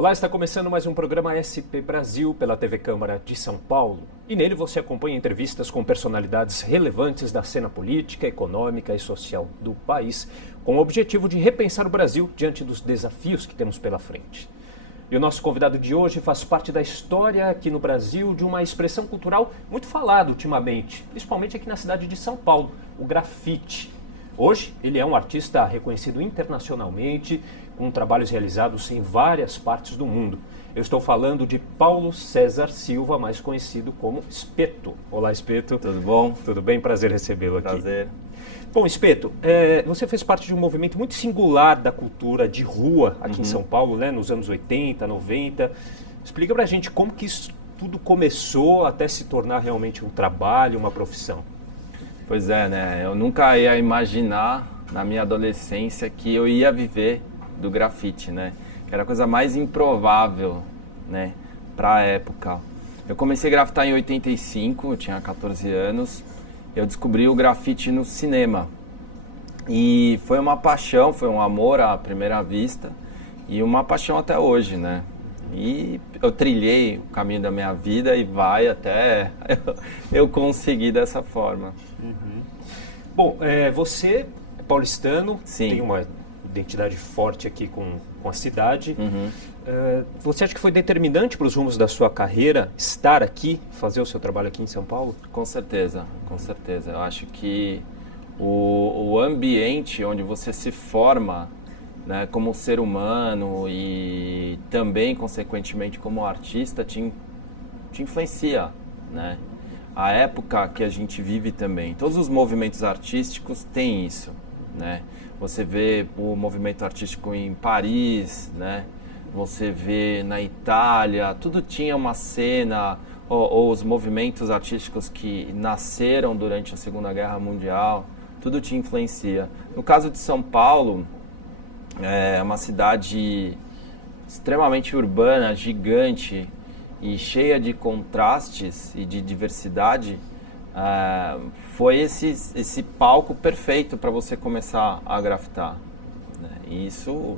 Olá, está começando mais um programa SP Brasil pela TV Câmara de São Paulo. E nele você acompanha entrevistas com personalidades relevantes da cena política, econômica e social do país, com o objetivo de repensar o Brasil diante dos desafios que temos pela frente. E o nosso convidado de hoje faz parte da história aqui no Brasil de uma expressão cultural muito falada ultimamente, principalmente aqui na cidade de São Paulo, o grafite. Hoje, ele é um artista reconhecido internacionalmente, com trabalhos realizados em várias partes do mundo. Eu estou falando de Paulo César Silva, mais conhecido como Espeto. Olá, Espeto. Tudo bom? Tudo bem? Prazer recebê-lo aqui. Prazer. Bom, Espeto, você fez parte de um movimento muito singular da cultura de rua aqui em São Paulo, né, nos anos 80, 90. Explica pra gente como que isso tudo começou até se tornar realmente um trabalho, uma profissão. Pois é, né? Eu nunca ia imaginar na minha adolescência que eu ia viver do grafite, né? Que era a coisa mais improvável, né, pra época. Eu comecei a grafitar em 85, eu tinha 14 anos. Eu descobri o grafite no cinema. E foi uma paixão, foi um amor à primeira vista e uma paixão até hoje, né? E eu trilhei o caminho da minha vida e vai até eu conseguir dessa forma. Bom, você é paulistano, Sim. tem uma identidade forte aqui com a cidade. Você acha que foi determinante para os rumos da sua carreira estar aqui, fazer o seu trabalho aqui em São Paulo? Com certeza, com certeza. Eu acho que o ambiente onde você se forma, né, como ser humano e também, consequentemente, como artista, te influencia, né? A época que a gente vive também. Todos os movimentos artísticos têm isso, né? Você vê o movimento artístico em Paris, né? Você vê na Itália, tudo tinha uma cena, ou os movimentos artísticos que nasceram durante a Segunda Guerra Mundial, tudo te influencia. No caso de São Paulo, é uma cidade extremamente urbana, gigante e cheia de contrastes e de diversidade. Foi esse palco perfeito para você começar a grafitar, né? E isso,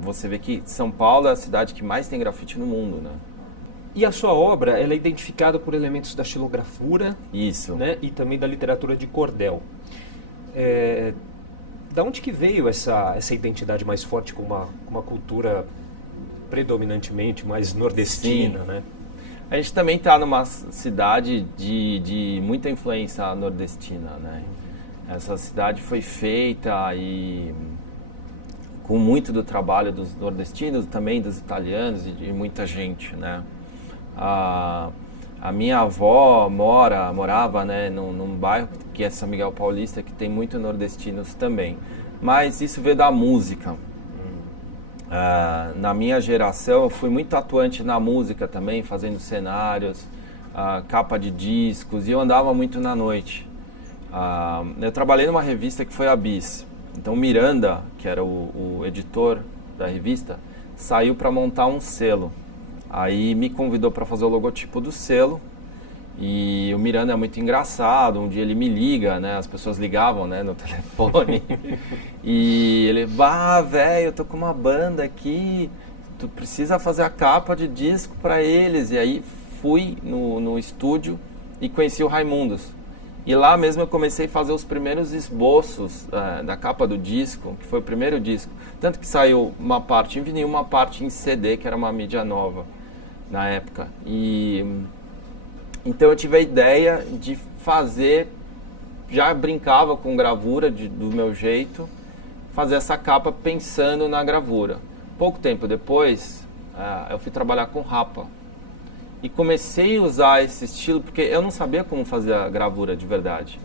você vê que São Paulo é a cidade que mais tem grafite no mundo, né? E a sua obra, ela é identificada por elementos da xilografura, Isso. né, e também da literatura de cordel. Da onde que veio essa identidade mais forte com uma cultura predominantemente mais nordestina, Sim. né? A gente também está numa cidade de muita influência nordestina, né? Essa cidade foi feita e com muito do trabalho dos nordestinos, também dos italianos e de muita gente, né? A minha avó morava, né, num bairro que é São Miguel Paulista, que tem muito nordestinos também. Mas isso veio da música. Na minha geração, eu fui muito atuante na música também, fazendo cenários, capa de discos, e eu andava muito na noite. Eu trabalhei numa revista que foi a Bis. Então Miranda, que era o editor da revista, saiu para montar um selo. Aí me convidou para fazer o logotipo do selo. E o Miranda é muito engraçado, um dia ele me liga, né? As pessoas ligavam, né, no telefone. E ele, velho, eu tô com uma banda aqui, tu precisa fazer a capa de disco para eles. E aí fui no estúdio e conheci o Raimundos. E lá mesmo eu comecei a fazer os primeiros esboços da capa do disco, que foi o primeiro disco. Tanto que saiu uma parte em vinil, uma parte em CD, que era uma mídia nova na época. Então eu tive a ideia de fazer, já brincava com gravura do meu jeito, fazer essa capa pensando na gravura. Pouco tempo depois, eu fui trabalhar com rapa. E comecei a usar esse estilo, porque eu não sabia como fazer a gravura de verdade.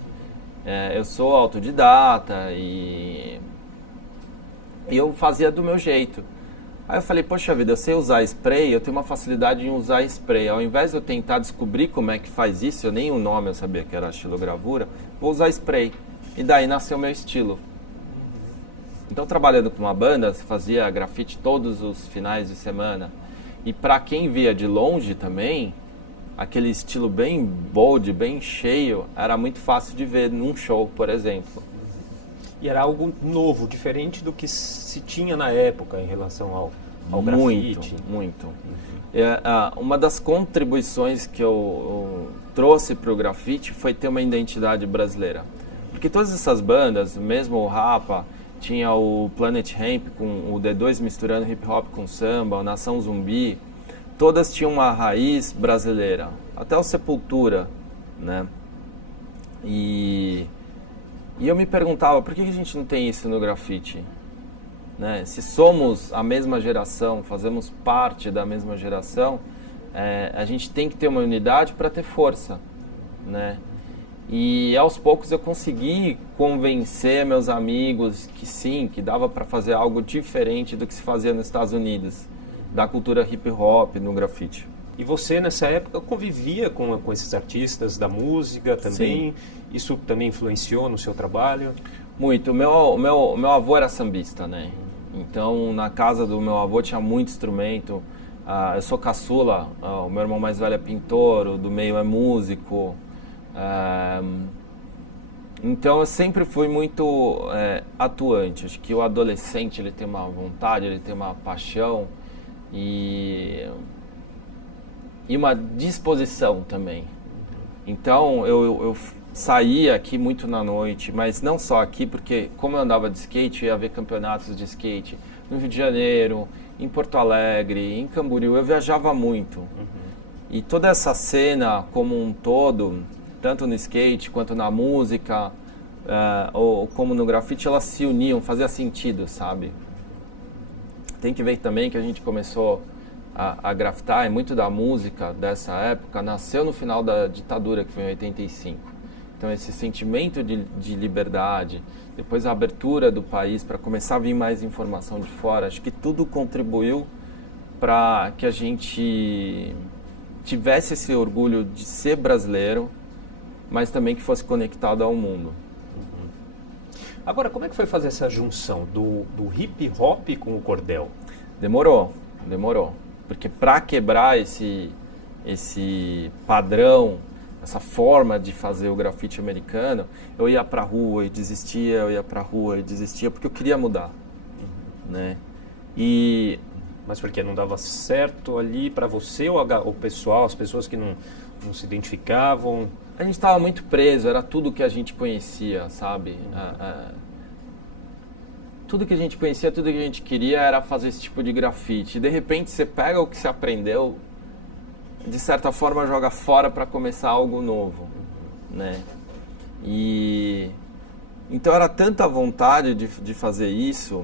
Eu sou autodidata e eu fazia do meu jeito. Aí eu falei, poxa vida, eu sei usar spray, eu tenho uma facilidade em usar spray. Ao invés de eu tentar descobrir como é que faz isso, nem o nome eu sabia que era estilogravura, vou usar spray. E daí nasceu o meu estilo. Então, trabalhando com uma banda, você fazia grafite todos os finais de semana. E para quem via de longe também, aquele estilo bem bold, bem cheio, era muito fácil de ver num show, por exemplo. E era algo novo, diferente do que se tinha na época em relação ao grafite? Muito. Uma das contribuições que eu trouxe para o grafite foi ter uma identidade brasileira. Porque todas essas bandas, mesmo o Rapa, tinha o Planet Hemp com o D2 misturando hip hop com samba, o Nação Zumbi, todas tinham uma raiz brasileira, até o Sepultura, né? E eu me perguntava, por que a gente não tem isso no grafite? Né? Se somos a mesma geração, fazemos parte da mesma geração, a gente tem que ter uma unidade para ter força, né? E aos poucos eu consegui convencer meus amigos que sim, que dava para fazer algo diferente do que se fazia nos Estados Unidos, da cultura hip hop no grafite. E você, nessa época, convivia com esses artistas da música também? Sim. Isso também influenciou no seu trabalho? Muito. O meu avô era sambista, né? Então, na casa do meu avô tinha muito instrumento. Eu sou caçula, o meu irmão mais velho é pintor, o do meio é músico. Então, eu sempre fui muito atuante. Acho que o adolescente ele tem uma vontade, ele tem uma paixão e uma disposição também. Então, eu saía aqui muito na noite, mas não só aqui, porque como eu andava de skate, eu ia ver campeonatos de skate no Rio de Janeiro, em Porto Alegre, em Camboriú, eu viajava muito. E toda essa cena como um todo, tanto no skate quanto na música, ou como no grafite, elas se uniam, fazia sentido, sabe? Tem que ver também que a gente começou a grafitar, e muito da música dessa época nasceu no final da ditadura, que foi em 85. Então esse sentimento de liberdade, depois a abertura do país para começar a vir mais informação de fora, acho que tudo contribuiu para que a gente tivesse esse orgulho de ser brasileiro, mas também que fosse conectado ao mundo. Agora, como é que foi fazer essa junção do hip hop com o cordel? Demorou. Porque para quebrar esse padrão, essa forma de fazer o grafite americano, eu ia pra rua e desistia, porque eu queria mudar, né? Mas porque não dava certo ali para você ou o pessoal, as pessoas que não se identificavam? A gente estava muito preso, era tudo que a gente conhecia, sabe? Tudo que a gente conhecia, tudo que a gente queria era fazer esse tipo de grafite. E de repente você pega o que você aprendeu, de certa forma joga fora para começar algo novo, né? E então era tanta vontade de fazer isso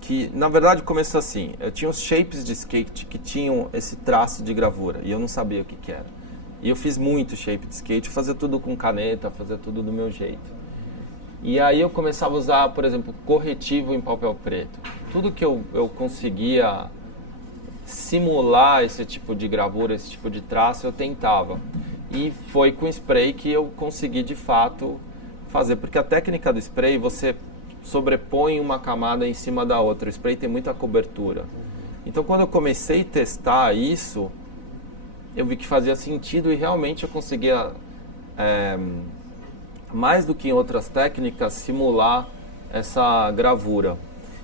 que na verdade começou assim. Eu tinha os shapes de skate que tinham esse traço de gravura e eu não sabia o que era. E eu fiz muito shape de skate, fazia tudo com caneta, fazia tudo do meu jeito. E aí eu começava a usar, por exemplo, corretivo em papel preto. Tudo que eu conseguia simular esse tipo de gravura, esse tipo de traço, eu tentava. E foi com spray que eu consegui, de fato, fazer. Porque a técnica do spray, você sobrepõe uma camada em cima da outra. O spray tem muita cobertura. Então, quando eu comecei a testar isso, eu vi que fazia sentido e realmente eu conseguia, mais do que em outras técnicas, simular essa gravura.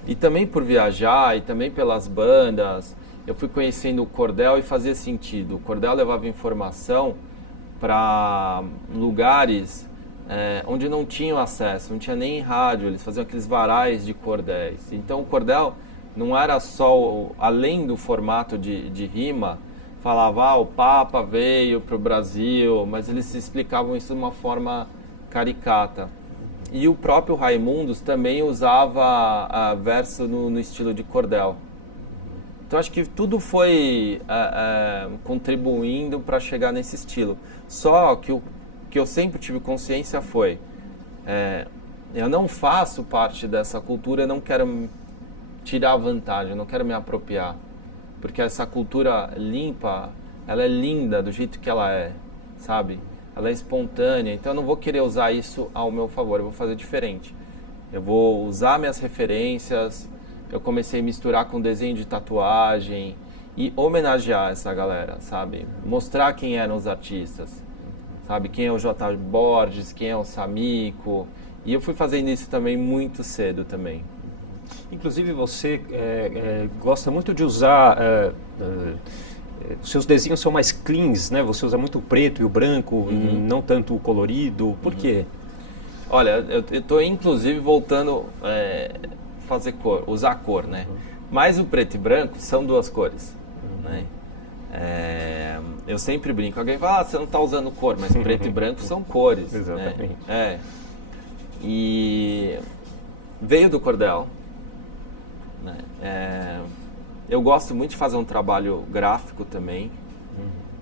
E também por viajar, e também pelas bandas, eu fui conhecendo o cordel e fazia sentido. O cordel levava informação para lugares onde não tinham acesso, não tinha nem rádio, eles faziam aqueles varais de cordéis. Então o cordel não era só, além do formato de rima, falava, o Papa veio para o Brasil, mas eles explicavam isso de uma forma caricata. E o próprio Raimundos também usava verso no estilo de cordel. Então acho que tudo foi contribuindo para chegar nesse estilo. Só que o que eu sempre tive consciência foi, eu não faço parte dessa cultura, eu não quero tirar vantagem, eu não quero me apropriar. Porque essa cultura limpa, ela é linda do jeito que ela é, sabe? Ela é espontânea, então eu não vou querer usar isso ao meu favor, eu vou fazer diferente. Eu vou usar minhas referências, eu comecei a misturar com desenho de tatuagem e homenagear essa galera, sabe? Mostrar quem eram os artistas, sabe? Quem é o J. Borges, quem é o Samico. E eu fui fazendo isso também muito cedo também. Inclusive você gosta muito de usar, os seus desenhos são mais cleans, né? Você usa muito o preto e o branco, não tanto o colorido. Por quê? Olha, eu estou inclusive voltando fazer cor, usar cor, né? Mas o preto e branco são duas cores, né? Eu sempre brinco, alguém fala, você não está usando cor, mas preto e branco são cores. Exatamente. Né? E veio do cordel. Né? Eu gosto muito de fazer um trabalho gráfico também.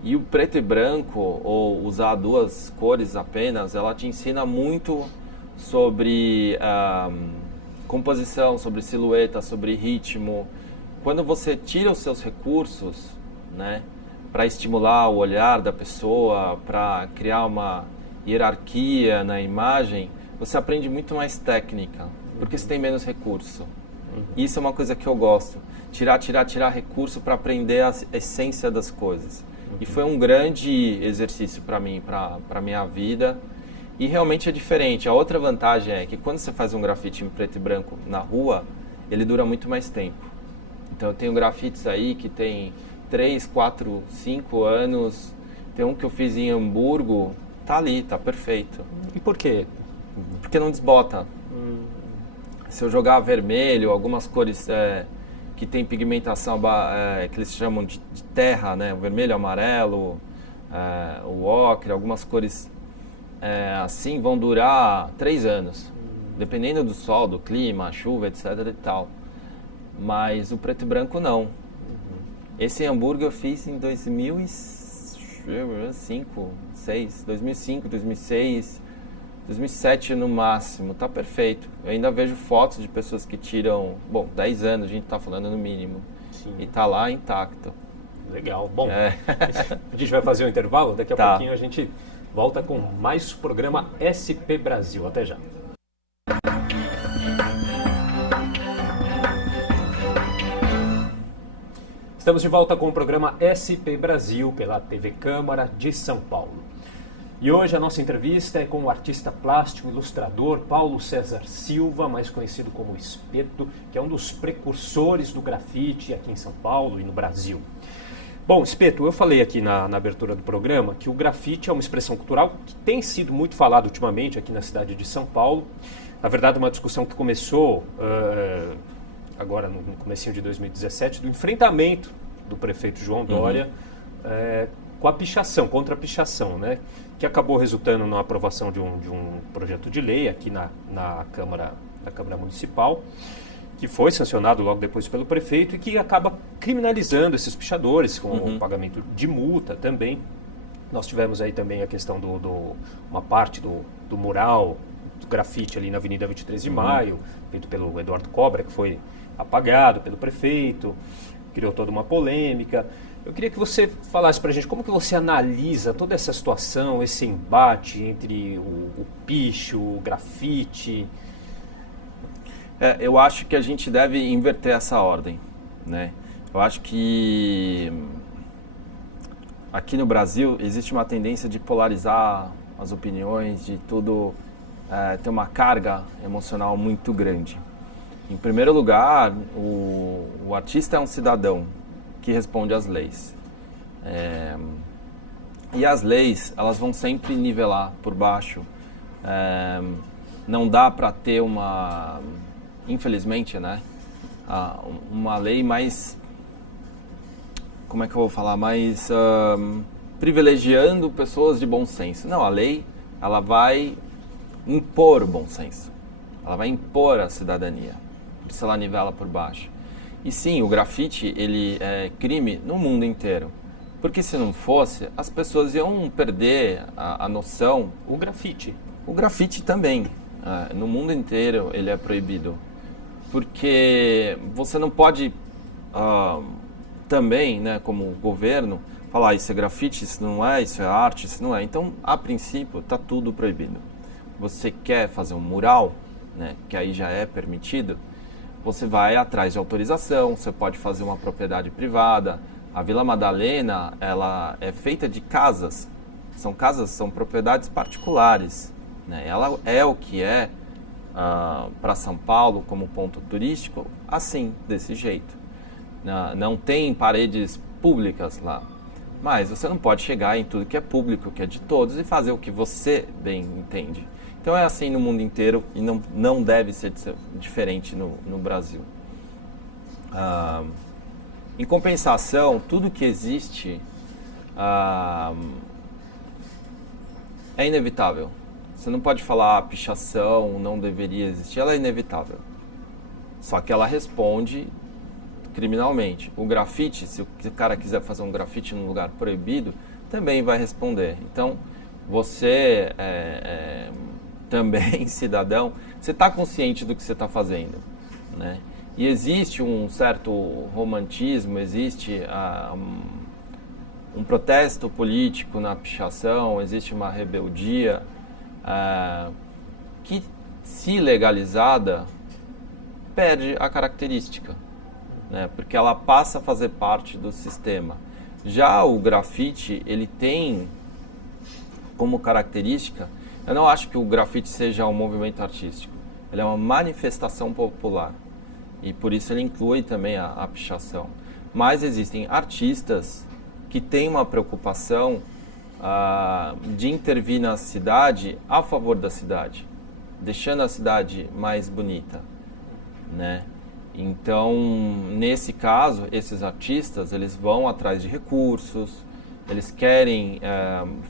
E o preto e branco, ou usar duas cores apenas, ela te ensina muito sobre composição, sobre silhueta, sobre ritmo. Quando você tira os seus recursos, né, para estimular o olhar da pessoa, para criar uma hierarquia na imagem, você aprende muito mais técnica, porque você tem menos recurso. Isso é uma coisa que eu gosto. Tirar recurso para aprender a essência das coisas. E foi um grande exercício para mim, para minha vida. E realmente é diferente. A outra vantagem é que quando você faz um grafite em preto e branco na rua, ele dura muito mais tempo. Então eu tenho grafites aí que tem 3, 4, 5 anos. Tem um que eu fiz em Hamburgo, tá ali, tá perfeito. E por quê? Porque não desbota. Se eu jogar vermelho, algumas cores que tem pigmentação que eles chamam de terra, né? O vermelho, amarelo, o ocre, algumas cores assim vão durar 3 anos. Dependendo do sol, do clima, chuva, etc e tal. Mas o preto e branco não. Esse Hamburgo eu fiz em 2005, 2006, 2007 no máximo, tá perfeito. Eu ainda vejo fotos de pessoas que tiram, 10 anos, a gente tá falando no mínimo. Sim. E tá lá intacto. Legal. Bom, a gente vai fazer um intervalo, daqui a pouquinho a gente volta com mais programa SP Brasil. Até já. Estamos de volta com o programa SP Brasil pela TV Câmara de São Paulo. E hoje a nossa entrevista é com o artista plástico e ilustrador Paulo César Silva, mais conhecido como Espeto, que é um dos precursores do grafite aqui em São Paulo e no Brasil. Bom, Espeto, eu falei aqui na abertura do programa que o grafite é uma expressão cultural que tem sido muito falado ultimamente aqui na cidade de São Paulo. Na verdade, uma discussão que começou agora no comecinho de 2017, do enfrentamento do prefeito João Dória com a pichação, contra a pichação, né? Que acabou resultando na aprovação de um projeto de lei aqui na Câmara Municipal, que foi sancionado logo depois pelo prefeito e que acaba criminalizando esses pichadores com o pagamento de multa também. Nós tivemos aí também a questão uma parte do mural, do grafite ali na Avenida 23 de Maio, feito pelo Eduardo Cobra, que foi apagado pelo prefeito, criou toda uma polêmica. Eu queria que você falasse para a gente como que você analisa toda essa situação, esse embate entre o picho, o grafite. Eu acho que a gente deve inverter essa ordem, né? Eu acho que aqui no Brasil existe uma tendência de polarizar as opiniões, de tudo ter uma carga emocional muito grande. Em primeiro lugar, o artista é um cidadão que responde às leis. E as leis, elas vão sempre nivelar por baixo. Não dá para ter infelizmente, né, uma lei mais, como é que eu vou falar, mais privilegiando pessoas de bom senso. Não, a lei, ela vai impor o bom senso. Ela vai impor a cidadania. Por isso ela nivela por baixo. E sim, o grafite, ele é crime no mundo inteiro. Porque se não fosse, as pessoas iam perder a noção. O grafite também. No mundo inteiro ele é proibido. Porque você não pode também, né, como governo, falar isso é grafite, isso não é, isso é arte, isso não é. Então, a princípio, está tudo proibido. Você quer fazer um mural, né, que aí já é permitido, você vai atrás de autorização, você pode fazer uma propriedade privada. A Vila Madalena, ela é feita de casas. São propriedades particulares, né? Ela é o que é para São Paulo como ponto turístico, assim, desse jeito. Não tem paredes públicas lá, mas você não pode chegar em tudo que é público, que é de todos, e fazer o que você bem entende. Então é assim no mundo inteiro e não deve ser diferente no Brasil. Em compensação, tudo que existe é inevitável. Você não pode falar a pichação não deveria existir, ela é inevitável. Só que ela responde criminalmente. O grafite, se o cara quiser fazer um grafite num lugar proibido, também vai responder. Então, você também, cidadão, você está consciente do que você está fazendo, né? E existe um certo romantismo, existe um protesto político na pichação, existe uma rebeldia que, se legalizada, perde a característica, né? Porque ela passa a fazer parte do sistema. Já o grafite, ele tem como característica, eu não acho que o grafite seja um movimento artístico, ele é uma manifestação popular. E por isso ele inclui também a pichação. Mas existem artistas que têm uma preocupação de intervir na cidade a favor da cidade, deixando a cidade mais bonita, né? Então, nesse caso, esses artistas, eles vão atrás de recursos, eles querem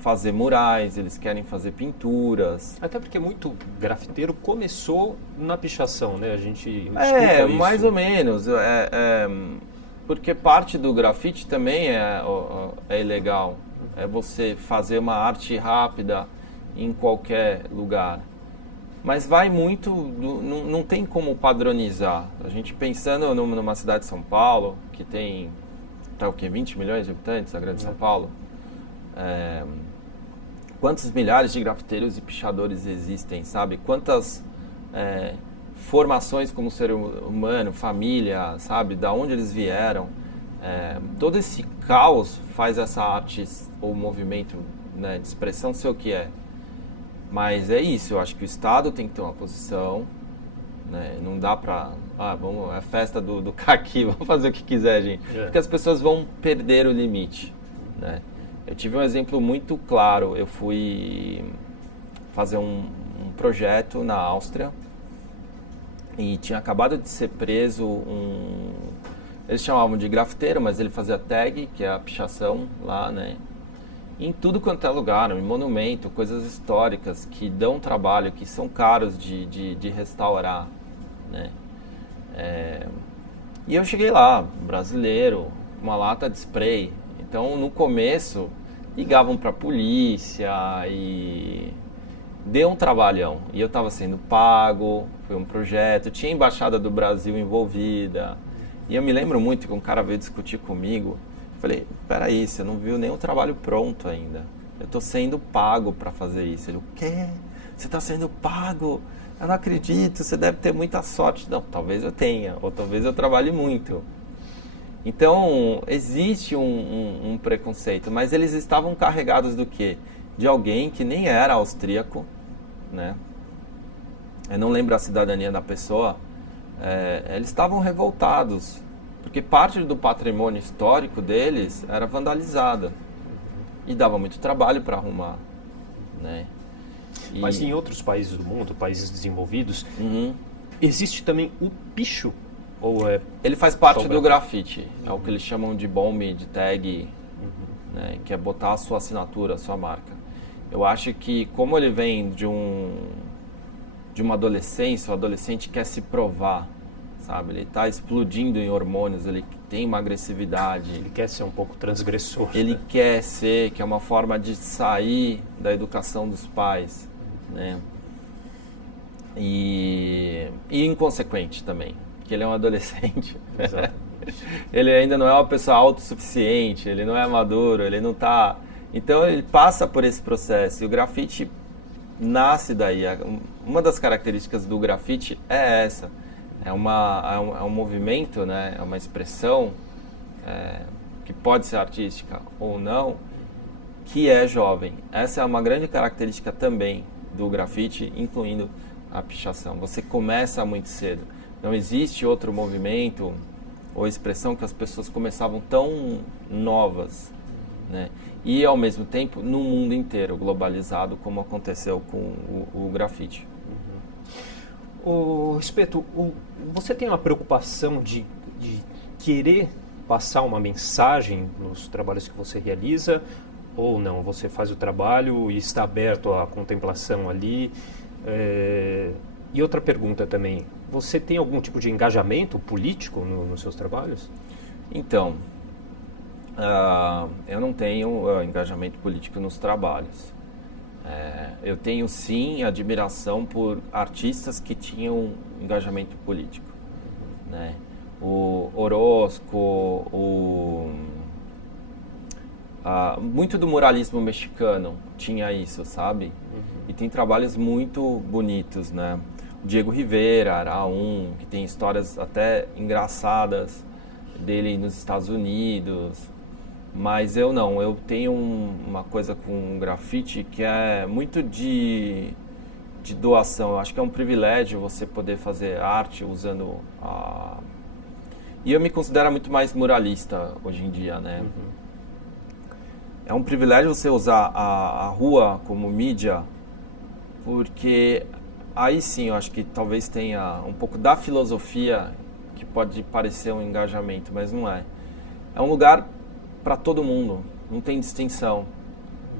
fazer murais, eles querem fazer pinturas. Até porque muito grafiteiro começou na pichação, né? A gente escuta isso. Mais ou menos. Porque parte do grafite também é ilegal. É você fazer uma arte rápida em qualquer lugar. Mas vai muito, não tem como padronizar. A gente pensando numa cidade de São Paulo, que tem 20 milhões de habitantes, a grande São Paulo, quantos milhares de grafiteiros e pichadores existem, sabe? Quantas formações como ser humano, família, sabe? Da onde eles vieram. Todo esse caos faz essa arte ou movimento, né, de expressão ser o que é. Mas é isso, eu acho que o Estado tem que ter uma posição, né? Não dá pra... vamos, é festa do caqui, vamos fazer o que quiser, gente. Porque as pessoas vão perder o limite, né? Eu tive um exemplo muito claro. Eu fui fazer um projeto na Áustria e tinha acabado de ser preso eles chamavam de grafiteiro, mas ele fazia tag, que é a pichação lá, né? Em tudo quanto é lugar, em monumento, coisas históricas que dão trabalho, que são caros de restaurar, né? E eu cheguei lá, brasileiro, uma lata de spray. Então, no começo, ligavam para a polícia e deu um trabalhão. E eu estava sendo pago, foi um projeto, tinha a Embaixada do Brasil envolvida. E eu me lembro muito que um cara veio discutir comigo. Falei, peraí, você não viu nenhum trabalho pronto ainda. Eu estou sendo pago para fazer isso. Ele, o quê? Você está sendo pago? Eu não acredito, você deve ter muita sorte. Não, talvez eu tenha, ou talvez eu trabalhe muito. Então, existe um preconceito, mas eles estavam carregados do quê? De alguém que nem era austríaco, né? Eu não lembro a cidadania da pessoa. Eles estavam revoltados, porque parte do patrimônio histórico deles era vandalizada e dava muito trabalho para arrumar, né? Mas em outros países do mundo, países desenvolvidos, existe também o picho? Ou ele faz parte do grafite, é o que eles chamam de bomb, de tag, né? Que é botar a sua assinatura, a sua marca. Eu acho que como ele vem de uma adolescência, o adolescente quer se provar, sabe? Ele está explodindo em hormônios, ele tem uma agressividade. Ele quer ser um pouco transgressor. Ele quer ser, que é uma forma de sair da educação dos pais, né? E inconsequente também, porque ele é um adolescente. Exato. Ele ainda não é uma pessoa autossuficiente, ele não é maduro, ele não está... Então ele passa por esse processo e o grafite nasce daí. Uma das características do grafite é essa. É um movimento, né? É uma expressão que pode ser artística ou não, que é jovem. Essa é uma grande característica também do grafite, incluindo a pichação. Você começa muito cedo. Não existe outro movimento ou expressão que as pessoas começavam tão novas, né? E, ao mesmo tempo, no mundo inteiro, globalizado, como aconteceu com o grafite. O Rispetto, você tem uma preocupação de querer passar uma mensagem nos trabalhos que você realiza, ou não? Você faz o trabalho e está aberto à contemplação ali? E outra pergunta também, você tem algum tipo de engajamento político nos seus trabalhos? Então, eu não tenho engajamento político nos trabalhos. Eu tenho, sim, admiração por artistas que tinham engajamento político, né? O Orozco, muito do muralismo mexicano tinha isso, sabe? E tem trabalhos muito bonitos, né? O Diego Rivera era que tem histórias até engraçadas dele nos Estados Unidos. Mas eu não, eu tenho uma coisa com grafite que é muito de doação. Eu acho que é um privilégio você poder fazer arte usando E eu me considero muito mais muralista hoje em dia, né? É um privilégio você usar a rua como mídia, porque aí sim eu acho que talvez tenha um pouco da filosofia que pode parecer um engajamento, mas não é. É um lugar para todo mundo, não tem distinção.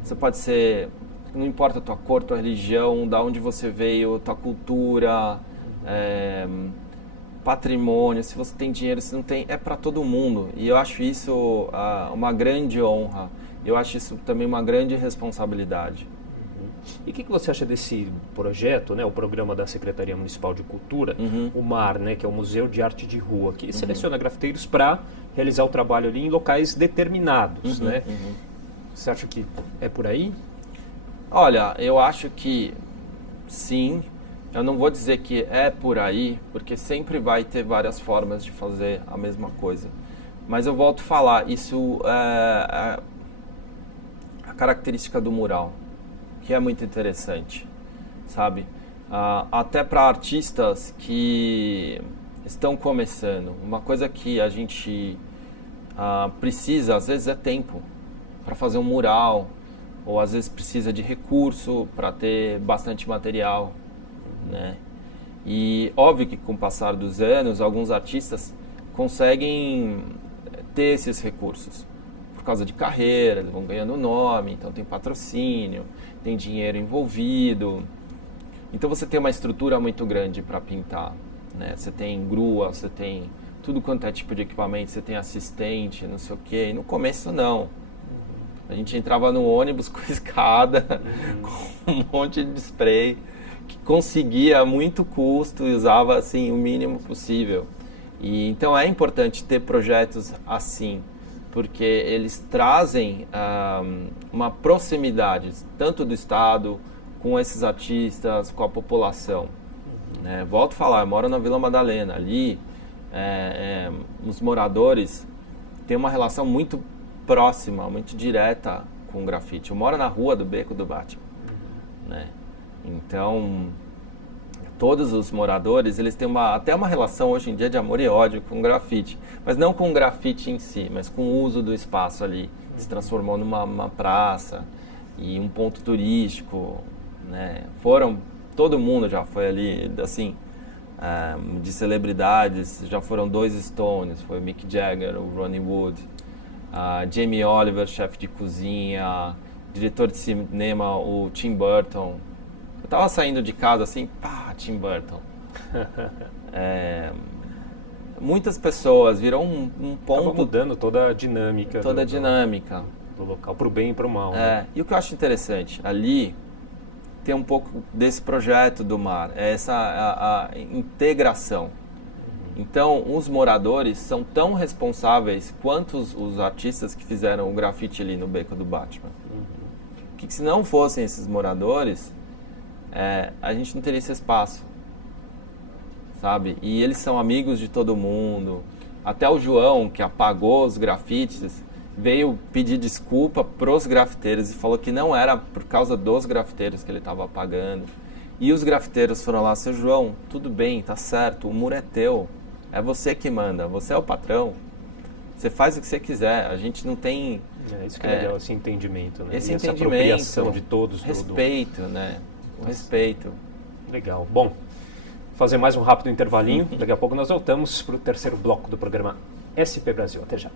Você pode ser, não importa a tua cor, tua religião, da onde você veio, tua cultura, patrimônio, se você tem dinheiro, se não tem, é para todo mundo. E eu acho isso uma grande honra. Eu acho isso também uma grande responsabilidade. E o que você acha desse projeto, né, o programa da Secretaria Municipal de Cultura, o MAR, né, que é o Museu de Arte de Rua, que seleciona grafiteiros para realizar o trabalho ali em locais determinados, né? Você acha que é por aí? Olha, eu acho que sim. Eu não vou dizer que é por aí, porque sempre vai ter várias formas de fazer a mesma coisa. Mas eu volto a falar, isso é a característica do mural, que é muito interessante, sabe? Até para artistas que estão começando. Uma coisa que a gente precisa, às vezes, é tempo para fazer um mural, ou às vezes precisa de recurso para ter bastante material, né? E óbvio que com o passar dos anos, alguns artistas conseguem ter esses recursos. Por causa de carreira, eles vão ganhando nome, então tem patrocínio, tem dinheiro envolvido. Então você tem uma estrutura muito grande para pintar, né? Você tem grua, você tem tudo quanto é tipo de equipamento, você tem assistente, não sei o quê. E no começo não. A gente entrava no ônibus com escada, com um monte de spray, que conseguia muito custo e usava assim o mínimo possível. E então é importante ter projetos assim, porque eles trazem uma proximidade tanto do Estado com esses artistas, com a população. Né? Volto a falar, eu moro na Vila Madalena. Ali, os moradores têm uma relação muito próxima, muito direta com o grafite. Eu moro na rua do Beco do Batman. Né? Então, todos os moradores, eles têm até uma relação hoje em dia de amor e ódio com o grafite. Mas não com o grafite em si, mas com o uso do espaço ali. Se transformou numa praça e um ponto turístico. Né? Todo mundo já foi ali, assim, de celebridades. Já foram 2 Stones, foi o Mick Jagger, o Ronnie Wood, Jamie Oliver, chefe de cozinha, diretor de cinema, o Tim Burton. Eu tava saindo de casa assim, Tim Burton. Muitas pessoas viram um ponto... Tava mudando toda a dinâmica. Toda a dinâmica. Do local, pro bem e pro mal. Né? E o que eu acho interessante, ali tem um pouco desse projeto do MAR, é essa a integração. Então, os moradores são tão responsáveis quanto os artistas que fizeram o grafite ali no Beco do Batman. Que se não fossem esses moradores, a gente não teria esse espaço, sabe? E eles são amigos de todo mundo. Até o João, que apagou os grafites, veio pedir desculpa pros grafiteiros e falou que não era por causa dos grafiteiros que ele estava apagando. E os grafiteiros foram lá, seu João, tudo bem, tá certo, o muro é teu, é você que manda, você é o patrão, você faz o que você quiser, a gente não tem... Isso que é legal, esse entendimento, né? Esse e entendimento, essa apropriação de todos. Respeito, né? O respeito. Legal. Bom, fazer mais um rápido intervalinho, daqui a pouco nós voltamos para o terceiro bloco do programa SP Brasil. Até já.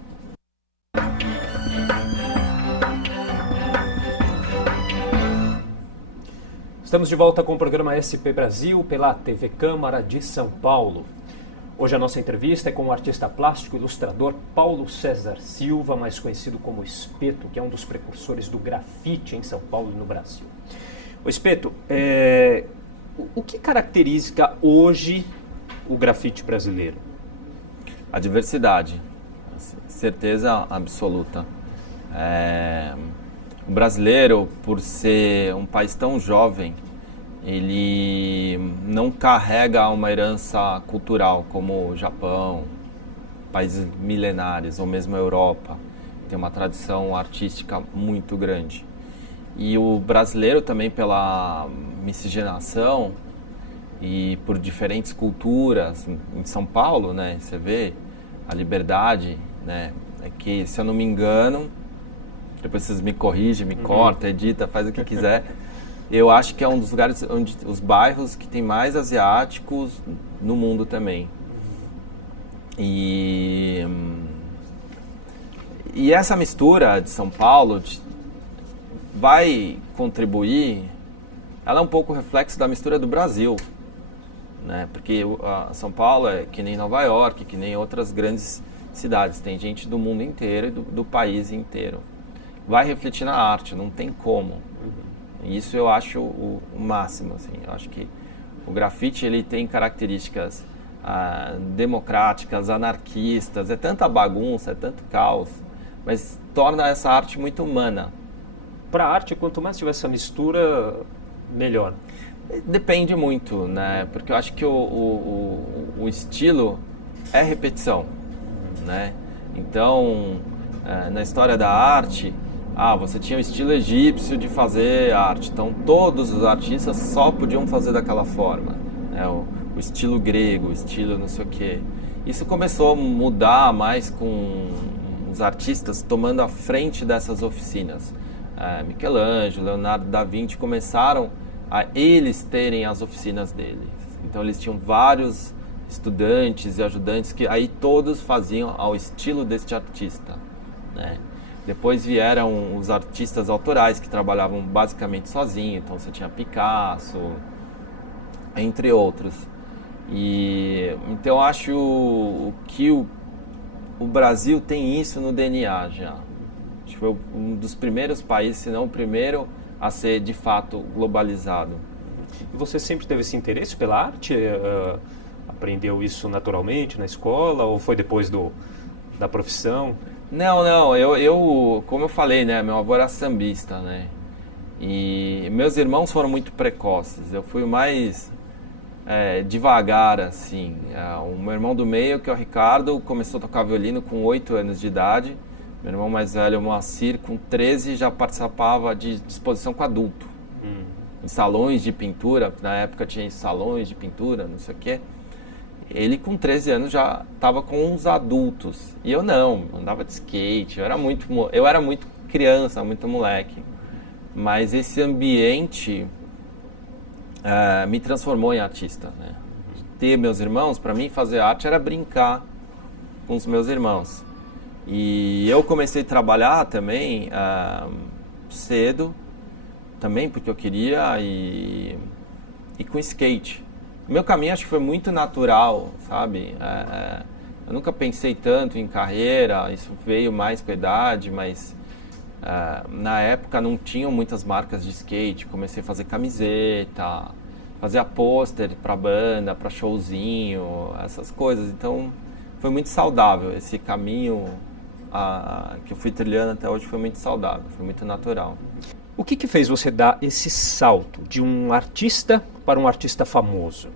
Estamos de volta com o programa SP Brasil pela TV Câmara de São Paulo. Hoje a nossa entrevista é com o artista plástico e ilustrador Paulo César Silva, mais conhecido como Espeto, que é um dos precursores do grafite em São Paulo e no Brasil. O Espeto, o que caracteriza hoje o grafite brasileiro? A diversidade, certeza absoluta. O brasileiro, por ser um país tão jovem, ele não carrega uma herança cultural como o Japão, países milenares, ou mesmo a Europa. Tem uma tradição artística muito grande. E o brasileiro também, pela miscigenação e por diferentes culturas, em São Paulo, né, você vê a liberdade, né, é que, se eu não me engano, depois vocês me corrigem, me cortam, edita, faz o que quiser. Eu acho que é um dos lugares onde os bairros que tem mais asiáticos no mundo também. E essa mistura de São Paulo vai contribuir, ela é um pouco reflexo da mistura do Brasil, né? Porque São Paulo é que nem Nova York, que nem outras grandes cidades, tem gente do mundo inteiro e do país inteiro. Vai refletir na arte, não tem como. Isso eu acho o máximo, assim. Eu acho que o grafite, ele tem características democráticas, anarquistas, é tanta bagunça, é tanto caos, mas torna essa arte muito humana. Para a arte, quanto mais tiver essa mistura, melhor. Depende muito, né? Porque eu acho que o estilo é repetição, né? Então, na história da arte, você tinha o estilo egípcio de fazer arte, então todos os artistas só podiam fazer daquela forma, né? O estilo grego, o estilo não sei o quê. Isso começou a mudar mais com os artistas tomando a frente dessas oficinas. Michelangelo, Leonardo da Vinci começaram a eles terem as oficinas deles. Então eles tinham vários estudantes e ajudantes que aí todos faziam ao estilo deste artista, né? Depois vieram os artistas autorais que trabalhavam basicamente sozinhos, então você tinha Picasso, entre outros. E então eu acho que o Brasil tem isso no DNA já. Acho que foi um dos primeiros países, se não o primeiro, a ser de fato globalizado. E você sempre teve esse interesse pela arte? Aprendeu isso naturalmente na escola ou foi depois da profissão? Não, eu como eu falei, né, meu avô era sambista, né, e meus irmãos foram muito precoces, eu fui mais devagar, assim. O meu irmão do meio, que é o Ricardo, começou a tocar violino com 8 anos de idade, meu irmão mais velho, o Moacir, com 13 já participava de exposição com adulto, em salões de pintura, na época tinha salões de pintura, não sei o quê. Ele com 13 anos já estava com os adultos. E eu não, andava de skate, eu era muito criança, muito moleque. Mas esse ambiente me transformou em artista, né? Ter meus irmãos, para mim fazer arte era brincar com os meus irmãos. E eu comecei a trabalhar também cedo, também porque eu queria, e com skate. O meu caminho acho que foi muito natural, sabe? Eu nunca pensei tanto em carreira, isso veio mais com a idade, mas na época não tinham muitas marcas de skate. Comecei a fazer camiseta, fazia pôster para banda, para showzinho, essas coisas. Então foi muito saudável esse caminho que eu fui trilhando até hoje, foi muito saudável, foi muito natural. O que fez você dar esse salto de um artista para um artista famoso?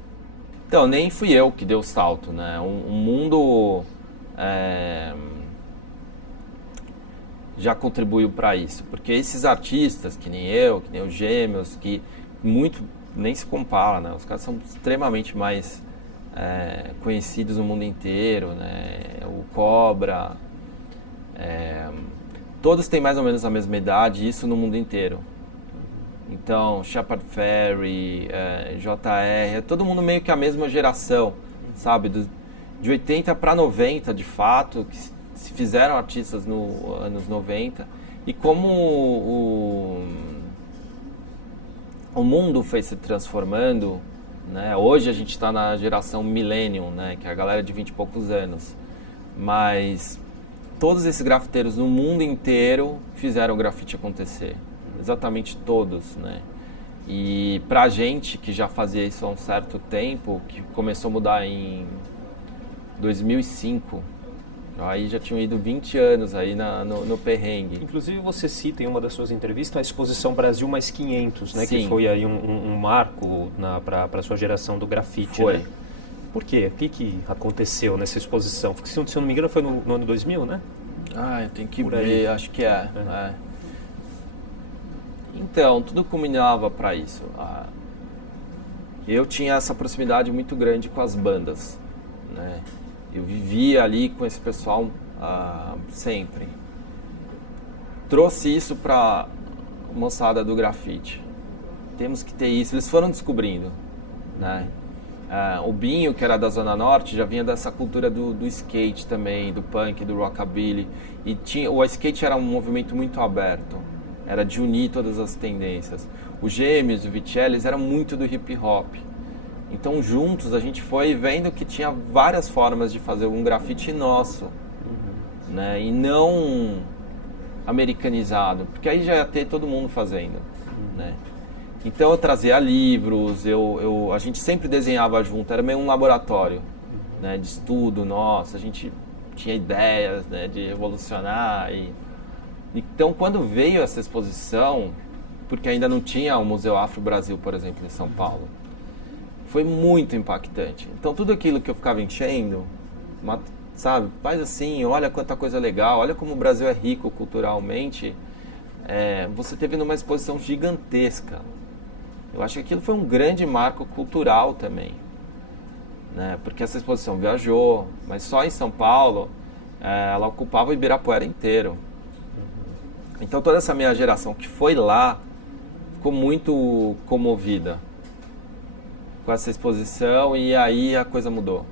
Então, nem fui eu que dei o salto, né? O mundo já contribuiu para isso, porque esses artistas, que nem eu, que nem os Gêmeos, que muito nem se compara, né? Os caras são extremamente mais conhecidos no mundo inteiro, né? O Cobra, todos têm mais ou menos a mesma idade, isso no mundo inteiro. Então, Shepard Fairey, JR, é todo mundo meio que a mesma geração, sabe? De 80 para 90, de fato, que se fizeram artistas nos anos 90. E como o mundo foi se transformando, né? Hoje a gente está na geração Millennium, né? Que é a galera de 20 e poucos anos. Mas todos esses grafiteiros no mundo inteiro fizeram o grafite acontecer. Exatamente todos, né? E pra gente que já fazia isso há um certo tempo, que começou a mudar em 2005, aí já tinham ido 20 anos aí no perrengue. Inclusive você cita em uma das suas entrevistas a exposição Brasil mais 500, né? Sim. Que foi aí um marco para a sua geração do grafite. Foi. Né? Por quê? O que aconteceu nessa exposição? Porque, se eu não me engano, foi no ano 2000, né? Eu tenho que Por ver, aí. acho que é. Então, tudo culminava para isso. Eu tinha essa proximidade muito grande com as bandas, né? Eu vivia ali com esse pessoal sempre. Trouxe isso para a moçada do grafite. Temos que ter isso. Eles foram descobrindo, né? O Binho, que era da Zona Norte, já vinha dessa cultura do skate também, do punk, do rockabilly. E o skate era um movimento muito aberto. Era de unir todas as tendências. Os Gêmeos, o Vicelli, eram muito do hip hop. Então, juntos, a gente foi vendo que tinha várias formas de fazer um grafite nosso, né? E não americanizado, porque aí já ia ter todo mundo fazendo, né? Então, eu trazia livros, a gente sempre desenhava junto, era meio um laboratório, né? De estudo nosso, a gente tinha ideias, né? De revolucionar. Então, quando veio essa exposição, porque ainda não tinha o Museu Afro Brasil, por exemplo, em São Paulo, foi muito impactante. Então, tudo aquilo que eu ficava enchendo, sabe, faz assim, olha quanta coisa legal, olha como o Brasil é rico culturalmente, você teve numa exposição gigantesca. Eu acho que aquilo foi um grande marco cultural também, né? Porque essa exposição viajou, mas só em São Paulo, ela ocupava o Ibirapuera inteiro. Então toda essa minha geração que foi lá ficou muito comovida com essa exposição, e aí a coisa mudou,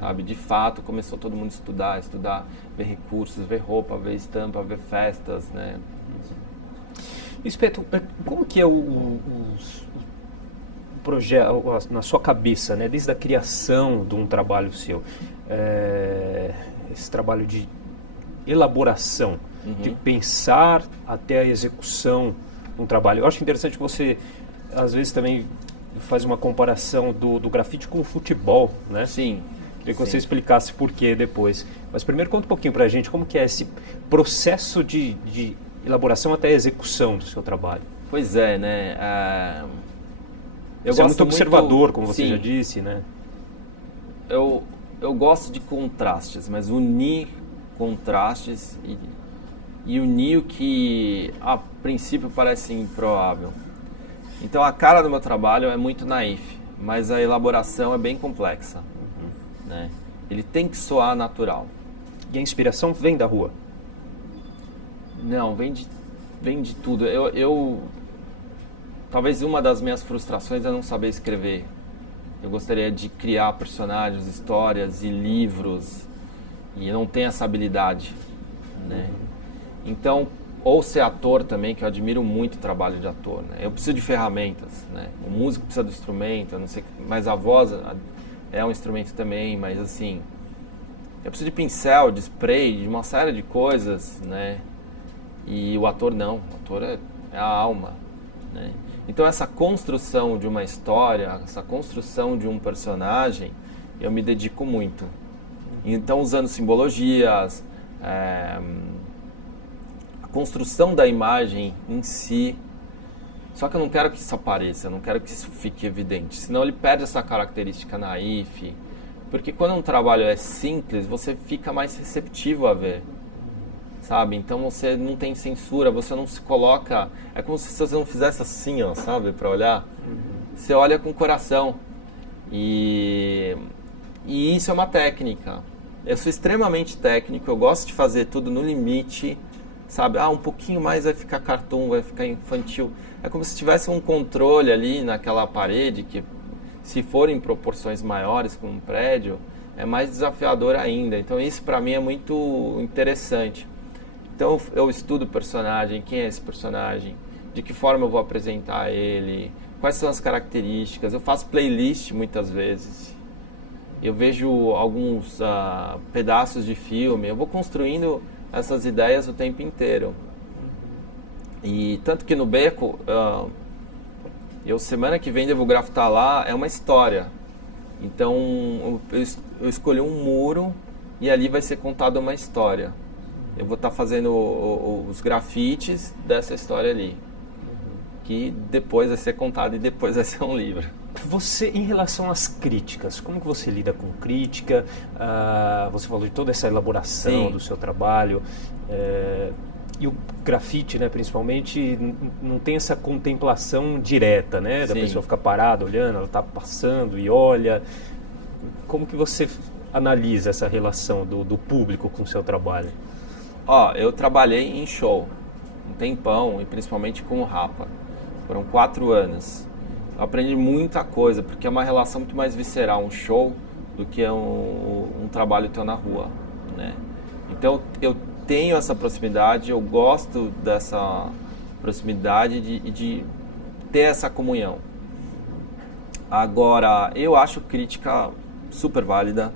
sabe? De fato começou todo mundo a estudar, ver recursos, ver roupa, ver estampa, ver festas, né? Espeto, como que é o projeto na sua cabeça, né? Desde a criação de um trabalho seu, esse trabalho de elaboração, de pensar até a execução de um trabalho. Eu acho interessante que você, às vezes, também faz uma comparação do grafite com o futebol, né? Sim. Queria que você explicasse por quê depois. Mas primeiro conta um pouquinho pra gente como que é esse processo de elaboração até a execução do seu trabalho. Pois é, né? Você é muito observador, como você sim, já disse, né? Eu gosto de contrastes, mas unir contrastes e unir o que a princípio parece improvável. Então a cara do meu trabalho é muito naif, mas a elaboração é bem complexa, né? Ele tem que soar natural. E a inspiração vem da rua? Não, vem de tudo. Talvez uma das minhas frustrações é não saber escrever. Eu gostaria de criar personagens, histórias e livros, e não tenho essa habilidade, né? Então, ou ser ator também, que eu admiro muito o trabalho de ator, né? Eu preciso de ferramentas, né? O músico precisa do instrumento, eu não sei, mas a voz é um instrumento também, mas assim, eu preciso de pincel, de spray, de uma série de coisas, né? E o ator não, o ator é a alma, né? Então essa construção de uma história, essa construção de um personagem, eu me dedico muito. Então usando simbologias, a construção da imagem em si. Só que eu não quero que isso apareça, eu não quero que isso fique evidente, senão ele perde essa característica naif. Porque quando um trabalho é simples, você fica mais receptivo a ver, sabe? Então você não tem censura, você não se coloca... É como se você não fizesse assim, ó, sabe? Pra olhar. você olha com o coração. E isso é uma técnica. Eu sou extremamente técnico, eu gosto de fazer tudo no limite, sabe? Um pouquinho mais vai ficar cartoon, vai ficar infantil. É como se tivesse um controle ali naquela parede, que se for em proporções maiores, como um prédio, é mais desafiador ainda. Então isso para mim é muito interessante. Então eu estudo o personagem, quem é esse personagem, de que forma eu vou apresentar ele, quais são as características. Eu faço playlist muitas vezes. Eu vejo alguns pedaços de filme, eu vou construindo essas ideias o tempo inteiro. E tanto que no Beco, eu semana que vem devo grafitar lá, é uma história. Então eu escolhi um muro e ali vai ser contada uma história. Eu vou estar fazendo os grafites dessa história ali, que depois vai ser contado e depois vai ser um livro. Você, em relação às críticas, como que você lida com crítica? Você falou de toda essa elaboração do seu trabalho. E o grafite, né, principalmente, não tem essa contemplação direta, né? Da pessoa ficar parada, olhando, ela está passando e olha. Como que você analisa essa relação do público com o seu trabalho? Eu trabalhei em show um tempão, e principalmente com o Rapa. Foram 4 anos. Eu aprendi muita coisa, porque é uma relação muito mais visceral, um show, do que um trabalho teu na rua, né? Então, eu tenho essa proximidade, eu gosto dessa proximidade de ter essa comunhão. Agora, eu acho crítica super válida.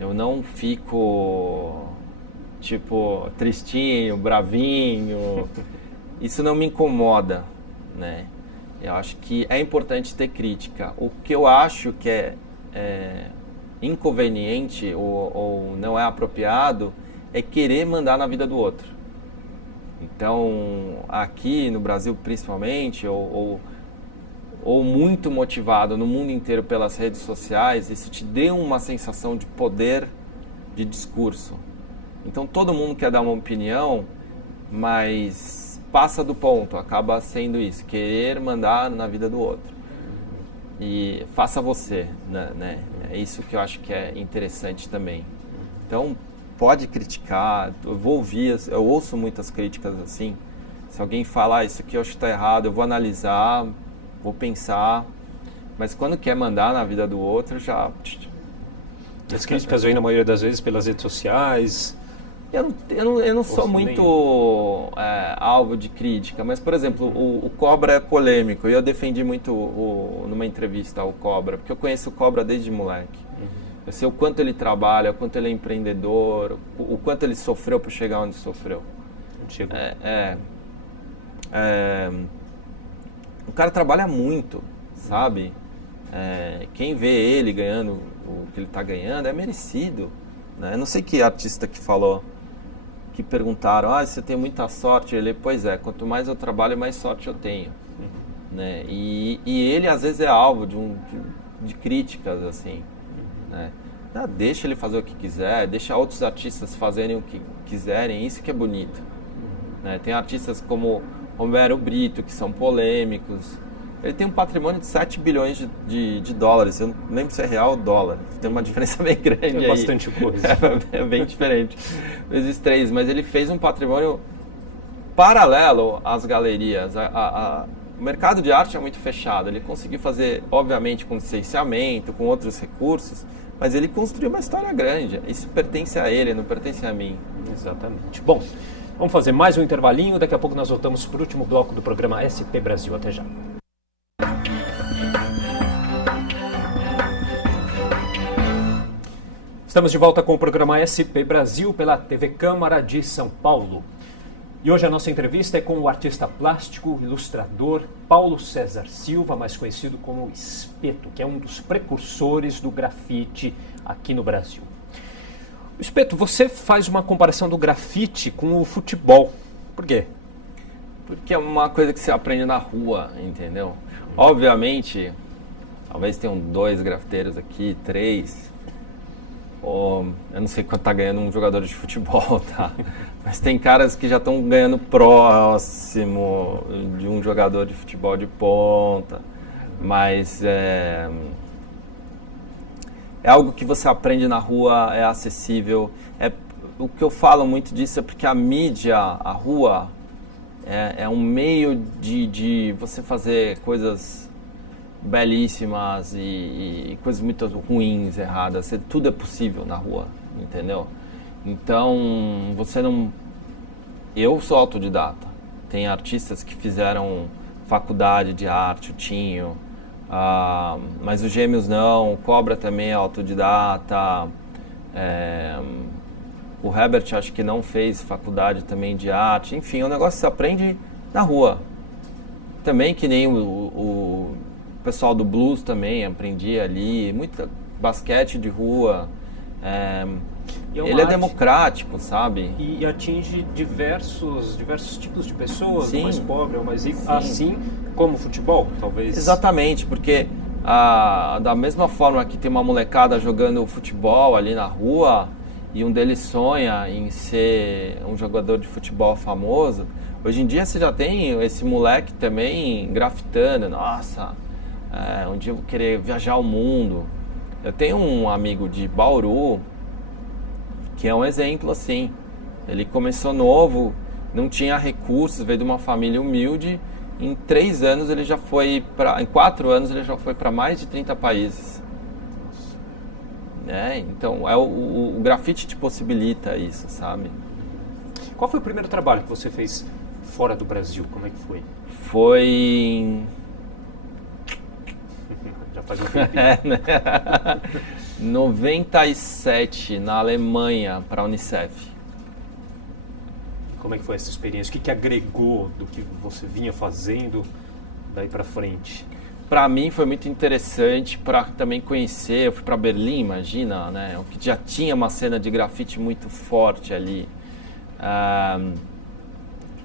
Eu não fico, tipo, tristinho, bravinho. Isso não me incomoda, né? Eu acho que é importante ter crítica. O que eu acho que é inconveniente ou não é apropriado é querer mandar na vida do outro. Então, aqui no Brasil principalmente, ou muito motivado no mundo inteiro pelas redes sociais, isso te dê uma sensação de poder de discurso. Então, todo mundo quer dar uma opinião, mas passa do ponto, acaba sendo isso, querer mandar na vida do outro. E faça você, né? É isso que eu acho que é interessante também. Então, pode criticar, eu vou ouvir, eu ouço muitas críticas assim. Se alguém falar isso aqui eu acho que está errado, eu vou analisar, vou pensar. Mas quando quer mandar na vida do outro, já... As críticas vêm na maioria das vezes pelas redes sociais. Eu não sou muito alvo de crítica, mas, por exemplo, o Cobra é polêmico, e eu defendi muito numa entrevista o Cobra, porque eu conheço o Cobra desde moleque. Eu sei o quanto ele trabalha, o quanto ele é empreendedor, o quanto ele sofreu para chegar onde sofreu. O cara trabalha muito, sabe? Quem vê ele ganhando o que ele está ganhando é merecido, né? Eu não sei que artista que falou, que perguntaram, você tem muita sorte? Ele, pois é, quanto mais eu trabalho, mais sorte eu tenho. Né? E ele às vezes é alvo de críticas, assim. Né? Deixa ele fazer o que quiser, deixa outros artistas fazerem o que quiserem, isso que é bonito. Né? Tem artistas como Romero Brito, que são polêmicos. Ele tem um patrimônio de 7 bilhões de dólares. Eu não lembro se é real ou dólar. Tem uma diferença bem grande aí. Bastante coisa. É bem diferente. Vezes 3. Mas ele fez um patrimônio paralelo às galerias. O mercado de arte é muito fechado. Ele conseguiu fazer, obviamente, com licenciamento, com outros recursos, mas ele construiu uma história grande. Isso pertence a ele, não pertence a mim. Exatamente. Bom, vamos fazer mais um intervalinho. Daqui a pouco nós voltamos para o último bloco do programa SP Brasil. Até já. Estamos de volta com o programa SP Brasil pela TV Câmara de São Paulo. E hoje a nossa entrevista é com o artista plástico, ilustrador Paulo César Silva, mais conhecido como Espeto, que é um dos precursores do grafite aqui no Brasil. Espeto, você faz uma comparação do grafite com o futebol. Por quê? Porque é uma coisa que você aprende na rua, entendeu? Obviamente, talvez tenham 2 grafiteiros aqui, 3... eu não sei quanto está ganhando um jogador de futebol, tá? Mas tem caras que já estão ganhando próximo de um jogador de futebol de ponta. Mas é algo que você aprende na rua, é acessível. O que eu falo muito disso é porque a mídia, a rua, é um meio de você fazer coisas belíssimas e coisas muito ruins, erradas. Tudo é possível na rua, entendeu? Então, você não... Eu sou autodidata. Tem artistas que fizeram faculdade de arte, o Tinho, mas os Gêmeos não, o Cobra também é autodidata, o Herbert acho que não fez faculdade também de arte, enfim, é um negócio que você aprende na rua. Também que nem o pessoal do blues também aprendia ali, muito basquete de rua, ele é democrático, sabe? E atinge diversos tipos de pessoas, Sim. o mais pobre, o mais rico, Sim. assim como o futebol, talvez. Exatamente, porque da mesma forma que tem uma molecada jogando futebol ali na rua e um deles sonha em ser um jogador de futebol famoso, hoje em dia você já tem esse moleque também grafitando, nossa, um dia eu vou querer viajar ao mundo. Eu tenho um amigo de Bauru que é um exemplo assim, ele começou novo, não tinha recursos, veio de uma família humilde. Em 3 anos ele já foi em 4 anos ele já foi para mais de 30 países. Então o grafite te possibilita isso, sabe? Qual foi o primeiro trabalho que você fez fora do Brasil? Como é que foi? Foi em... Já faz um tempo. né? 97, na Alemanha, para a Unicef. Como é que foi essa experiência? O que agregou do que você vinha fazendo daí para frente? Para mim foi muito interessante para também conhecer. Eu fui para Berlim, imagina, né? O que já tinha uma cena de grafite muito forte ali.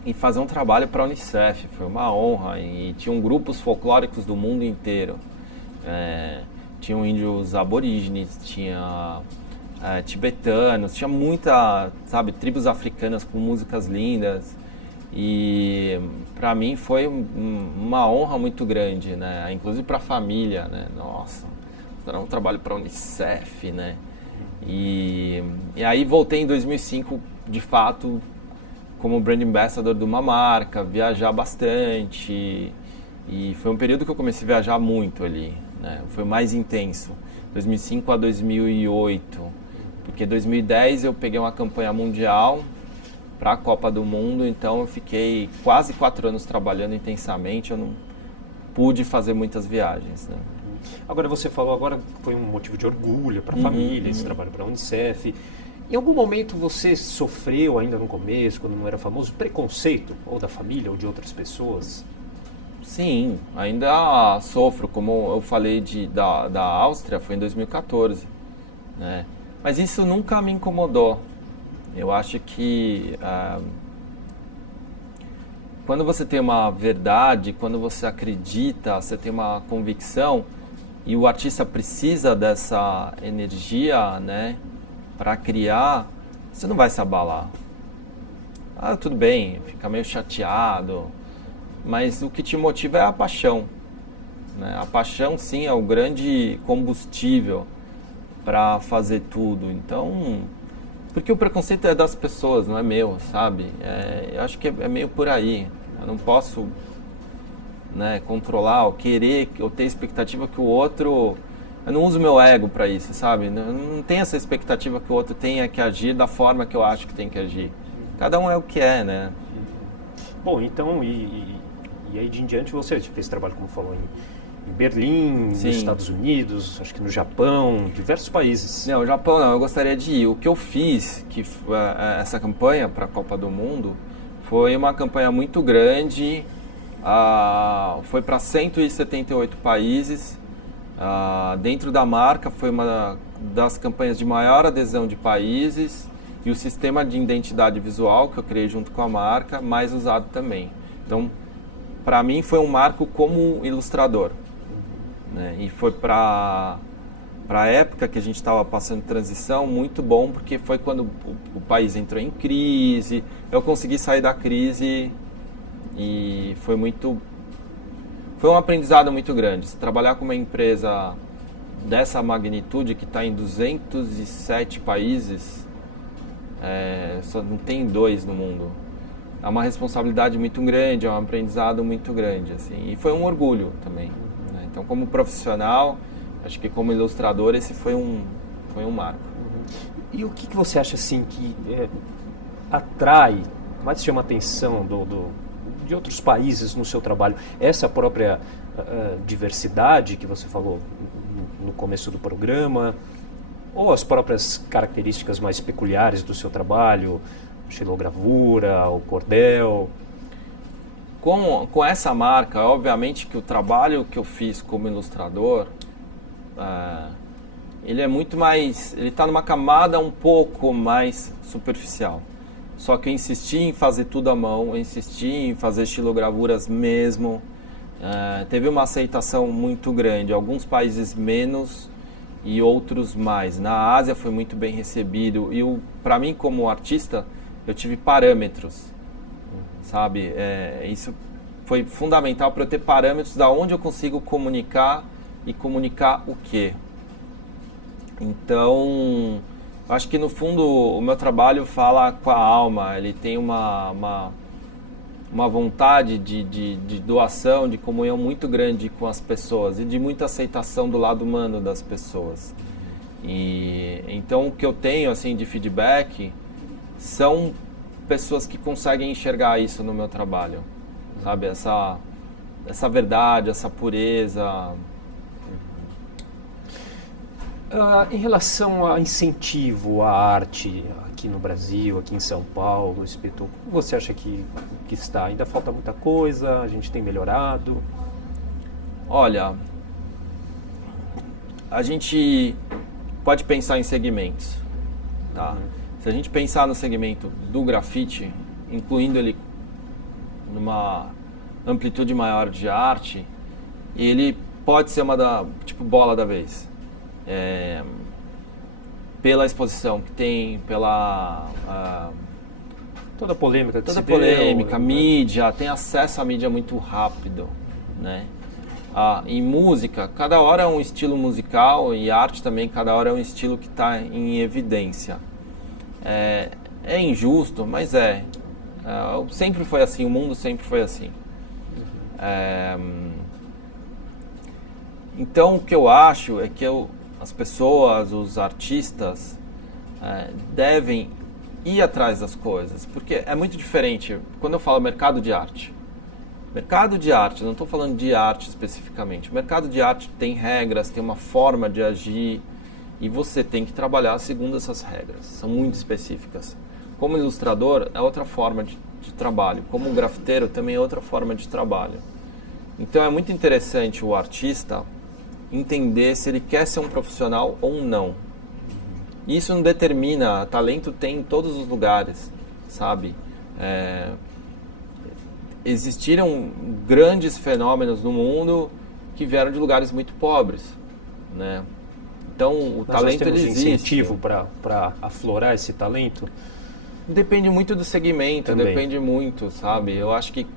E fazer um trabalho para a Unicef foi uma honra. E tinham grupos folclóricos do mundo inteiro. Tinham índios aborígenes, tinha tibetanos, tinha muita, sabe, tribos africanas com músicas lindas. E para mim foi uma honra muito grande, né? Inclusive para a família, né? Nossa, era um trabalho para a Unicef, né? E aí voltei em 2005, de fato, como brand ambassador de uma marca, viajar bastante. E foi um período que eu comecei a viajar muito ali, né? Foi mais intenso, 2005 a 2008, porque em 2010 eu peguei uma campanha mundial para a Copa do Mundo, então eu fiquei quase 4 anos trabalhando intensamente, eu não pude fazer muitas viagens, né? Agora você falou, agora foi um motivo de orgulho para a família, esse trabalho para a Unicef. Em algum momento você sofreu, ainda no começo, quando não era famoso, preconceito, ou da família ou de outras pessoas? Sim, ainda sofro, como eu falei da Áustria, foi em 2014, né? Mas isso nunca me incomodou. Eu acho que quando você tem uma verdade, quando você acredita, você tem uma convicção e o artista precisa dessa energia, né, para criar, você não vai se abalar. Tudo bem, fica meio chateado, mas o que te motiva é a paixão, né? A paixão, sim, é o grande combustível para fazer tudo. Então, porque o preconceito é das pessoas, não é meu, sabe? Eu acho que é meio por aí. Eu não posso, né, controlar ou querer ou ter expectativa que o outro... Eu não uso meu ego para isso, sabe? Eu não tenho essa expectativa que o outro tenha que agir da forma que eu acho que tem que agir. Cada um é o que é, né? Bom, então, e aí de em diante você fez trabalho, como falou, em Berlim, Sim. nos Estados Unidos, acho que no Japão, diversos países. Não, o Japão não, eu gostaria de ir. O que eu fiz, essa campanha para a Copa do Mundo, foi uma campanha muito grande, foi para 178 países. Dentro da marca foi uma das campanhas de maior adesão de países e o sistema de identidade visual que eu criei junto com a marca, mais usado também. Então, para mim foi um marco como ilustrador, né? E foi para a época que a gente estava passando transição muito bom, porque foi quando o país entrou em crise, eu consegui sair da crise e foi foi um aprendizado muito grande. Se trabalhar com uma empresa dessa magnitude, que está em 207 países, só não tem 2 no mundo. É uma responsabilidade muito grande, é um aprendizado muito grande, assim. E foi um orgulho também, né? Então, como profissional, acho que como ilustrador, esse foi um marco. E o que você acha, assim, que atrai, mais chama a atenção de outros países no seu trabalho? Essa própria diversidade que você falou no começo do programa, ou as próprias características mais peculiares do seu trabalho, xilogravura, o cordel? Com essa marca, obviamente que o trabalho que eu fiz como ilustrador, ele é muito mais, ele está numa camada um pouco mais superficial. Só que eu insisti em fazer tudo à mão, eu insisti em fazer estilogravuras mesmo. Teve uma aceitação muito grande, alguns países menos e outros mais. Na Ásia foi muito bem recebido e para mim como artista eu tive parâmetros, sabe? Isso foi fundamental para eu ter parâmetros da onde eu consigo comunicar e comunicar o quê. Então, acho que no fundo o meu trabalho fala com a alma, ele tem uma vontade de doação, de comunhão muito grande com as pessoas e de muita aceitação do lado humano das pessoas. E então o que eu tenho assim de feedback são pessoas que conseguem enxergar isso no meu trabalho, sabe? Essa verdade, essa pureza. Em relação a incentivo à arte aqui no Brasil, aqui em São Paulo, como você acha que está? Ainda falta muita coisa? A gente tem melhorado? Olha, a gente pode pensar em segmentos, tá? Se a gente pensar no segmento do grafite, incluindo ele numa amplitude maior de arte, ele pode ser tipo bola da vez. Pela exposição que tem, pela toda a polêmica, mídia, tem acesso à mídia muito rápido, né? Em música, cada hora é um estilo musical, e arte também, cada hora é um estilo que está em evidência. É injusto, mas sempre foi assim, o mundo sempre foi assim. Então, o que eu acho é que as pessoas, os artistas, devem ir atrás das coisas, porque é muito diferente. Quando eu falo mercado de arte, não estou falando de arte especificamente. O mercado de arte tem regras, tem uma forma de agir, e você tem que trabalhar segundo essas regras. São muito específicas. Como ilustrador, é outra forma de trabalho. Como grafiteiro, também é outra forma de trabalho. Então, é muito interessante o artista entender se ele quer ser um profissional ou não. Isso não determina, talento tem em todos os lugares, sabe? Existiram grandes fenômenos no mundo que vieram de lugares muito pobres, né? Então, o talento ele existe. Incentivo para aflorar esse talento? Depende muito do segmento, também. Depende muito, sabe? Eu acho que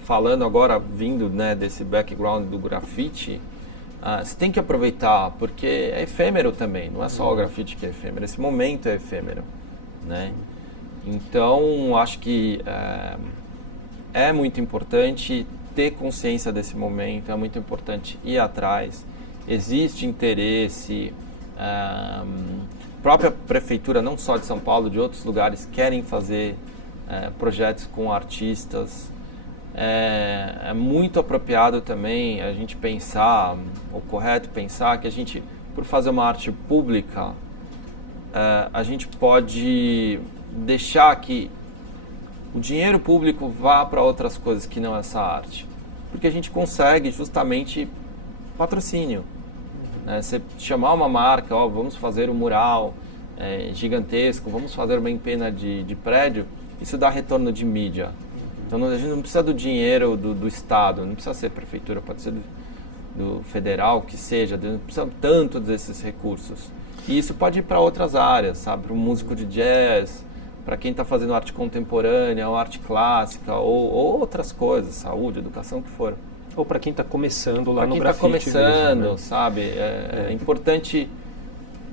falando agora, vindo, né, desse background do grafite, você tem que aproveitar, porque é efêmero também, não é só o grafite que é efêmero, esse momento é efêmero, né? Então, acho que é muito importante ter consciência desse momento, é muito importante ir atrás, existe interesse, própria prefeitura, não só de São Paulo, de outros lugares, querem fazer projetos com artistas. É muito apropriado também a gente pensar, ou correto pensar, que a gente, por fazer uma arte pública, a gente pode deixar que o dinheiro público vá para outras coisas que não essa arte. Porque a gente consegue justamente patrocínio. Você chamar uma marca, vamos fazer um mural gigantesco, vamos fazer uma empena de prédio, isso dá retorno de mídia. Então a gente não precisa do dinheiro do Estado, não precisa ser prefeitura, pode ser do federal, que seja, não precisa tanto desses recursos. E isso pode ir para outras áreas, sabe? Para um músico de jazz, para quem está fazendo arte contemporânea, ou arte clássica, ou outras coisas, saúde, educação, o que for. ou para quem está começando lá no grafite? Para quem está começando, mesmo, né? sabe? É importante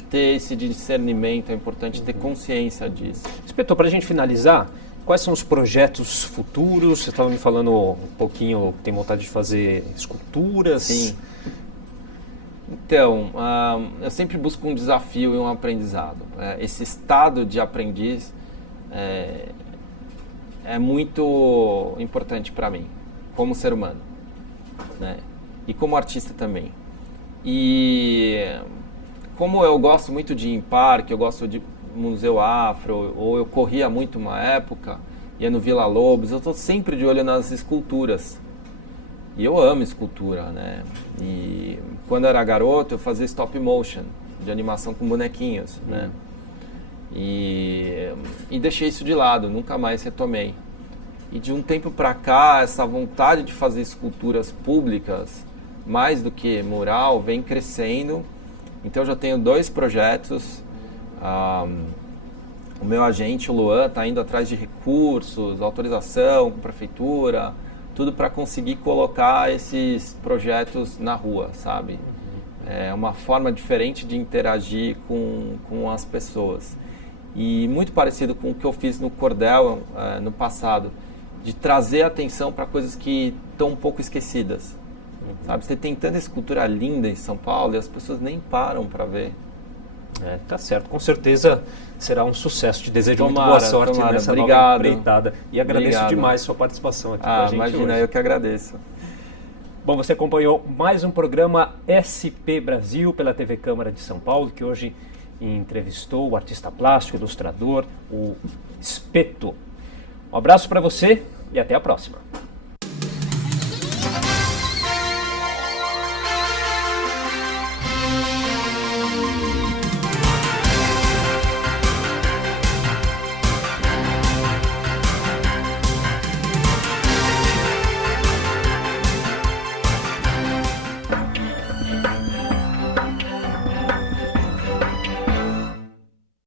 ter esse discernimento, é importante ter consciência disso. Inspetor, para a gente finalizar, quais são os projetos futuros? Você estava me falando um pouquinho, tem vontade de fazer esculturas. Sim. Então, eu sempre busco um desafio e um aprendizado. Esse estado de aprendiz é muito importante para mim, como ser humano, né? E como artista também. E como eu gosto muito de ir em parque, eu gosto de Museu Afro, ou eu corria muito uma época, ia no Vila Lobos, eu estou sempre de olho nas esculturas. E eu amo escultura, né? E quando eu era garoto, eu fazia stop motion, de animação com bonequinhos, né? E deixei isso de lado, nunca mais retomei. E de um tempo para cá, essa vontade de fazer esculturas públicas, mais do que mural, vem crescendo. Então eu já tenho 2 projetos. O meu agente, o Luan, está indo atrás de recursos, autorização com a prefeitura, tudo para conseguir colocar esses projetos na rua, sabe? É uma forma diferente de interagir com as pessoas. E muito parecido com o que eu fiz no Cordel no passado, de trazer atenção para coisas que estão um pouco esquecidas. Sabe? Você tem tanta escultura linda em São Paulo e as pessoas nem param para ver. Tá certo, com certeza será um sucesso. Te desejo muito boa sorte nessa nova empreitada. E agradeço demais a sua participação aqui com a gente. Imagina, hoje. Eu que agradeço. Bom, você acompanhou mais um programa SP Brasil pela TV Câmara de São Paulo, que hoje entrevistou o artista plástico, ilustrador, o Espeto. Um abraço para você e até a próxima.